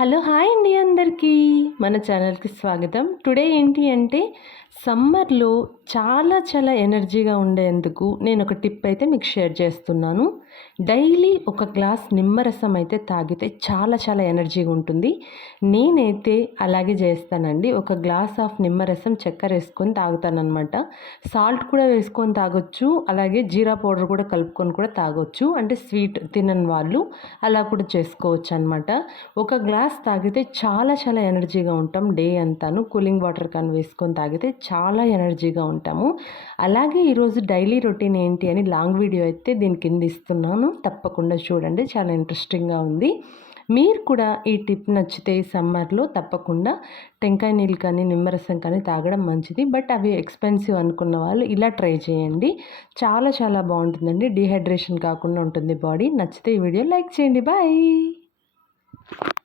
Hello hi అండి అందరికీ మన ఛానల్కి స్వాగతం. టుడే ఏంటి అంటే సమ్మర్లో చాలా ఎనర్జీగా ఉండేందుకు నేను ఒక టిప్ అయితే మీకు షేర్ చేస్తున్నాను. డైలీ ఒక గ్లాస్ నిమ్మరసం అయితే తాగితే చాలా ఎనర్జీగా ఉంటుంది. నేనైతే అలాగే చేస్తానండి. ఒక గ్లాస్ ఆఫ్ నిమ్మరసం చక్కెర వేసుకొని తాగుతానన్నమాట. సాల్ట్ కూడా వేసుకొని తాగొచ్చు, అలాగే జీరా పౌడర్ కూడా కలుపుకొని కూడా తాగొచ్చు. అంటే స్వీట్ తినని వాళ్ళు అలా కూడా చేసుకోవచ్చు అనమాట. ఒక గ్లాస్ తాగితే చాలా ఎనర్జీగా ఉంటాం డే అంతాను. కూలింగ్ వాటర్ కానీ వేసుకొని తాగితే చాలా ఎనర్జీగా ఉంటాము. అలాగే ఈరోజు డైలీ రొటీన్ ఏంటి అని లాంగ్ వీడియో అయితే దీని కింద ఇస్తున్నాను, తప్పకుండా చూడండి, చాలా ఇంట్రెస్టింగ్గా ఉంది. మీరు కూడా ఈ టిప్ నచ్చితే సమ్మర్లో తప్పకుండా టెంకాయ నీళ్ళు కానీ నిమ్మరసం కానీ తాగడం మంచిది. బట్ అవి ఎక్స్పెన్సివ్ అనుకున్న వాళ్ళు ఇలా ట్రై చేయండి. చాలా బాగుంటుందండి. డీహైడ్రేషన్ కాకుండా ఉంటుంది బాడీ. నచ్చితే ఈ వీడియో లైక్ చేయండి. బాయ్.